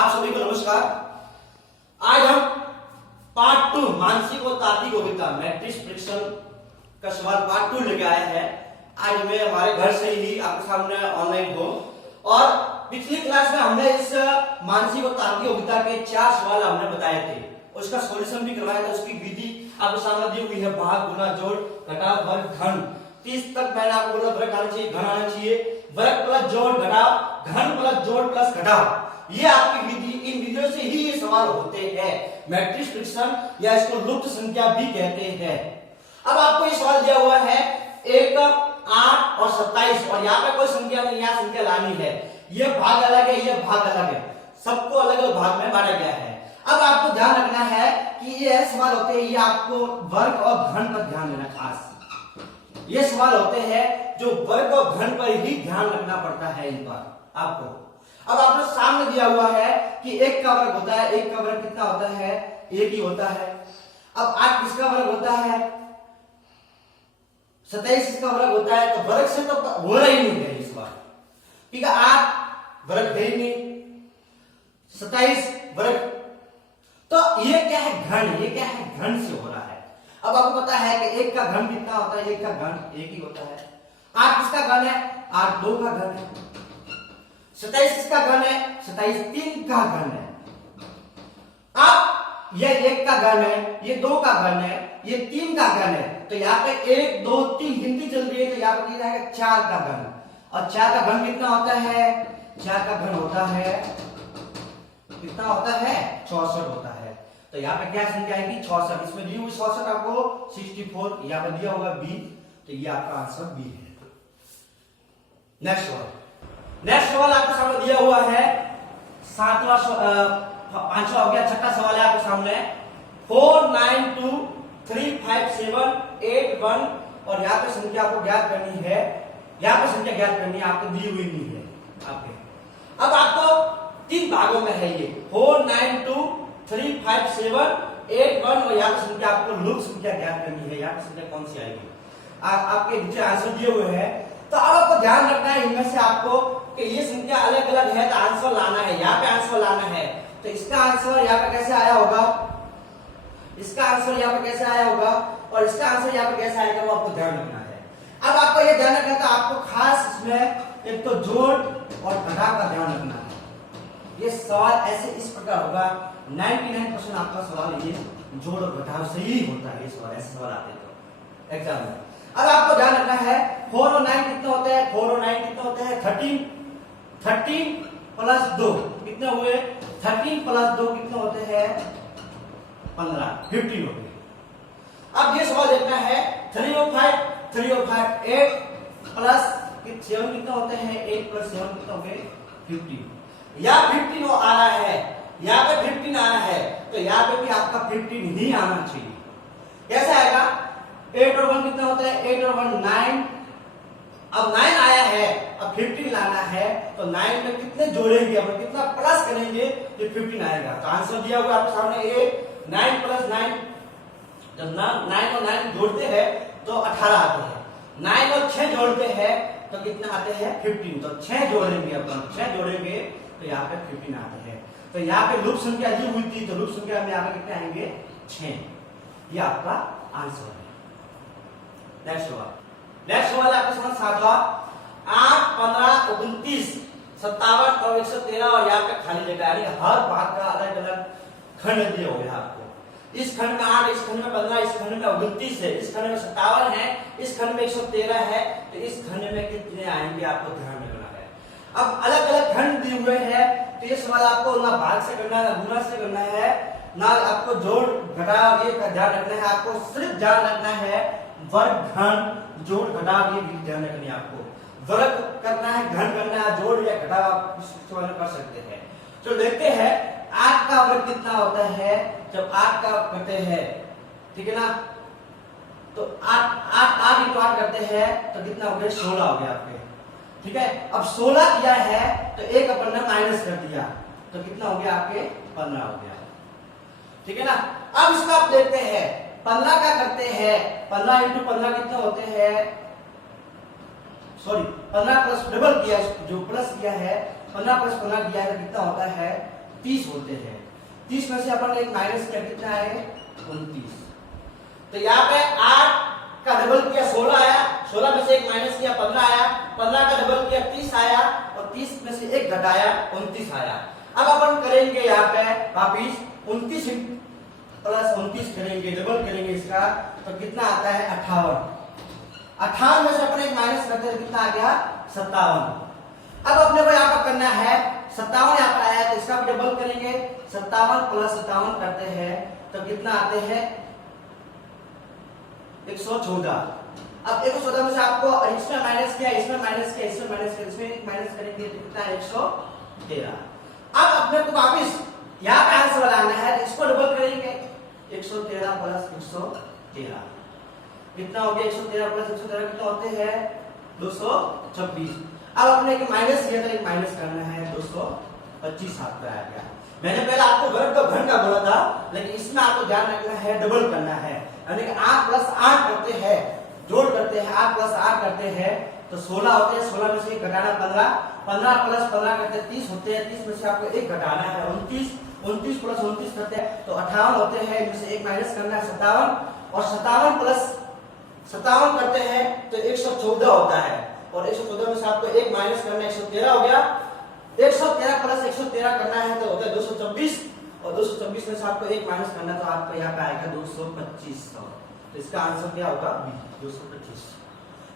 आप सभी को नमस्कार। आज हम पार्ट 2 मानसिक और तात्विक योग्यता मैट्रिक्स परीक्षण का सवाल पार्ट 2 लेके आए हैं। आज मैं हमारे घर से ही आपके सामने ऑनलाइन हो और पिछली क्लास में हमने इस मानसिक और तात्विक योग्यता के 4 सवाल हमने बताए थे, उसका सॉल्यूशन भी करवाया था। उसकी विधि आपके सामने दी हुई है, भाग गुना जोड़ घटाव वर्ग घन। 30 तक मैंने आपको बोला वर्ग आना चाहिए, घन आना चाहिए। वर्ग प्लस जोड़ घटाव, घन प्लस जोड़ प्लस घटाव, ये आपकी विधि, इन विधियों से ही ये सवाल होते हैं। मैट्रिक्स परीक्षण या इसको लुप्त संख्या भी कहते हैं। अब आपको ये सवाल दिया हुआ है 1, 8 और 27 और यहाँ पे कोई संख्या नहीं, यहाँ संख्या लानी है। ये भाग अलग है, ये भाग अलग है, सबको अलग अलग भाग में बांटा गया है। अब आपको ध्यान रखना है कि ये सवाल होते हैं, ये आपको वर्ग और घन पर ध्यान देना खास। ये सवाल होते हैं जो वर्ग और घन पर ही ध्यान रखना पड़ता है इन पर आपको। अब आपने सामने दिया हुआ है कि 1 का वर्ग होता है, 1 का वर्ग कितना होता है, 1 ही होता है। अब 8 किसका वर्ग होता है, 27 किसका वर्ग होता है, तो वर्ग से तो हो रहा ही नहीं है इस बार, ठीक है। 8 वर्ग है ही नहीं, 27 वर्ग, तो ये क्या है, घन। ये क्या है, घन से हो रहा है। अब आपको पता है कि 1 का घन कितना होता है, 1 का घन 1 ही होता है। 8 किसका घन है, 8 2 का घन है। 27 किसका घन है, 27 3 का घन है। अब ये 1 का घन है, ये 2 का घन है, ये 3 का घन है, तो यहाँ पे 1 2 3 गिनती चल रही है, तो यहाँ पे जाएगा 4 का घन। और 4 का घन कितना होता है, 4 का घन होता है, कितना होता है, 64 होता है। तो यहाँ पे क्या संख्या आएगी, 64। इसमें दी हुई 64 आपको 64, यहाँ पे दिया होगा 20, तो ये आपका आंसर बी है। नेक्स्ट सवाल, नेक्स्ट सवाल आपके सामने दिया हुआ है 7वां, 5वां हो गया, 6ठा सवाल है आपके सामने। 4 9 2 3 5 7 8 1 और यहाँ पे संख्या आपको ज्ञात करनी है, यहाँ पे संख्या ज्ञात करनी है, आपको दी हुई नहीं है आपके। अब आपको 3 भागों में है ये 4 9 2 3 5 7 8 1 और यहाँ पे संख्या आपको लुप्त संख्या ज्ञात करनी है। यहाँ पे संख्या कौन सी आएगी, आपके नीचे आंसर दिए हुए हैं। तो अब आपको ध्यान रखना है इनमें से आपको कि ये संख्या अलग अलग है, तो आंसर लाना है, यहाँ पे आंसर लाना है। तो इसका आंसर यहाँ पे कैसे आया होगा, इसका आंसर यहाँ पे कैसे आया होगा और इसका आंसर यहाँ पे कैसे आएगा, वो आपको ध्यान रखना है। अब आपको ये ध्यान रखना था, आपको खास इसमें एक तो जोड़ और घटाव का ध्यान रखना है। ये सवाल ऐसे इस प्रकार होगा, 99% आपका सवाल ये जोड़ और घटाव से ही होता है। ये सवाल ऐसे सवाल आते तो एग्जाम में। अब आपको ध्यान रखना है 4 और 9 कितना होता है, 4 और 9 कितना होता है, 13 प्लस 2 कितने हुए, 13 प्लस 2 कितने होते हैं, 15 15 हो गए। अब ये सवाल देखना है 3 और 5 8 प्लस 7 कितना होते हैं, 8 प्लस 7 कितना हो गए, 15। या 15 आ रहा है, यहाँ पे 15 आ रहा है, तो यहाँ पे भी आपका 15 ही आना चाहिए। कैसे आएगा, 8 और 1 कितना होता है, 8 और 1 9। अब 9 आया है, अब 15 लाना है, तो 9 में कितने जोड़ेंगे, अब कितना प्लस करेंगे तो 15 आएगा। तो आंसर दिया हुआ आपके सामने ये 9 प्लस 9, जब 9 और 9 जोड़ते हैं तो 18 आते हैं। 9 और 6 जोड़ते हैं तो कितना आते हैं, 15। तो 6 जोड़ेंगे, अपन 6 जोड़ेंगे तो यहाँ पे 15 आते हैं। तो यहाँ पे लुप्त संख्या दी हुई थी, तो लुप्त संख्या में यहाँ पे कितने आएंगे, 6। ये आपका आंसर है। नेक्स्ट सवाल, नेक्स्ट सवाल आपके सामने 7वां। 8 15 29 57 और 113 और यहाँ पे खाली जगह, यानी हर भाग का अलग अलग खंड दिए हुए हैं आपको। इस खंड में 8, इस खंड में 15, इस खंड में 29 है, इस खंड में 57 है, इस खंड में 113 है, तो इस खंड में कितने आएंगे आपको ध्यान रखना है। अब अलग अलग खंड दिए हुए हैं, तो ये सवाल आपको ना भाग से करना है, ना गुणा से करना है, ना आपको जोड़ घटाव ये ध्यान रखना है। आपको सिर्फ ध्यान रखना है वर्ग घन जोड़ घटाव, ये भी ध्यान रखनी है आपको। वर्ग करना है, घन करना है, जोड़ या घटाव आप इस सवाल में कर सकते हैं। तो देखते हैं 8 का वर्ग कितना होता है, जब 8 का करते हैं, ठीक है ना, तो 8 इंटू 8 करते हैं तो कितना हो गया, 16 हो गया आपके, ठीक है। अब 16 किया है तो एक अपन ने माइनस कर दिया, तो कितना हो गया आपके, 15 हो गया, ठीक है ना। अब इसका आप देखते हैं 15 का करते हैं, 15 इंटू 15 कितने होते हैं, सॉरी 15 प्लस डबल किया, जो प्लस किया है 15 प्लस 15 किया है, कितना होता है 30 होते हैं। 30 में से अपन एक माइनस किया, कितना है 29। तो यहाँ पे 8 का डबल किया 16 आया, 16 में से एक माइनस किया 15 आया, 15 का डबल किया 30 आया, और 30 में से एक घटाया 29 आया। अब अपन करेंगे यहाँ पे वापिस 29 प्लस 29 करेंगे, डबल करेंगे इसका, तो कितना आता है 58। 58 में से अपन एक माइनस करते हैं, कितना आ गया 57। अब अपने को यहाँ पर करना है 57 यहाँ पर आया, तो इसका भी डबल करेंगे, 57 प्लस 57 करते हैं तो कितना आते हैं 114। अब 114 में से आपको इसमें माइनस किया, इसमें माइनस किया, इसमें माइनस किया, इसमें माइनस करेंगे तो कितना है 113। अब अपने को वापिस यहाँ पे आंसर लगाना है, तो इसको डबल करेंगे, 113 प्लस 113 कितना हो गया, 113 प्लस 113 कितना होते हैं 226। अब अपने को माइनस किया, तो एक माइनस करना है, 225 आपका आ गया। मैंने पहले आपको वर्ग का घन का बोला था, लेकिन इसमें आपको ध्यान रखना है डबल करना है, यानी कि 8 प्लस 8 करते हैं, जोड़ करते हैं, 8 प्लस 8 करते हैं तो 16 होते हैं, 16 में से एक घटाना 15, 15 प्लस 15 करते हैं 30 होते हैं, 30 में से आपको एक घटाना है 29, 29 प्लस 29 करते हैं तो 58 होते हैं, इनमें से एक माइनस करना है 57, और 57 प्लस 57 करते हैं तो 114 होता है, और 114 में से आपको एक माइनस करना है 113 हो गया। 113 प्लस 113 करना है तो होता है 224, और 224 में से आपको एक माइनस करना तो आपको यहाँ पे आएगा 225। तो इसका आंसर क्या होगा 225।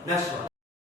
Next one.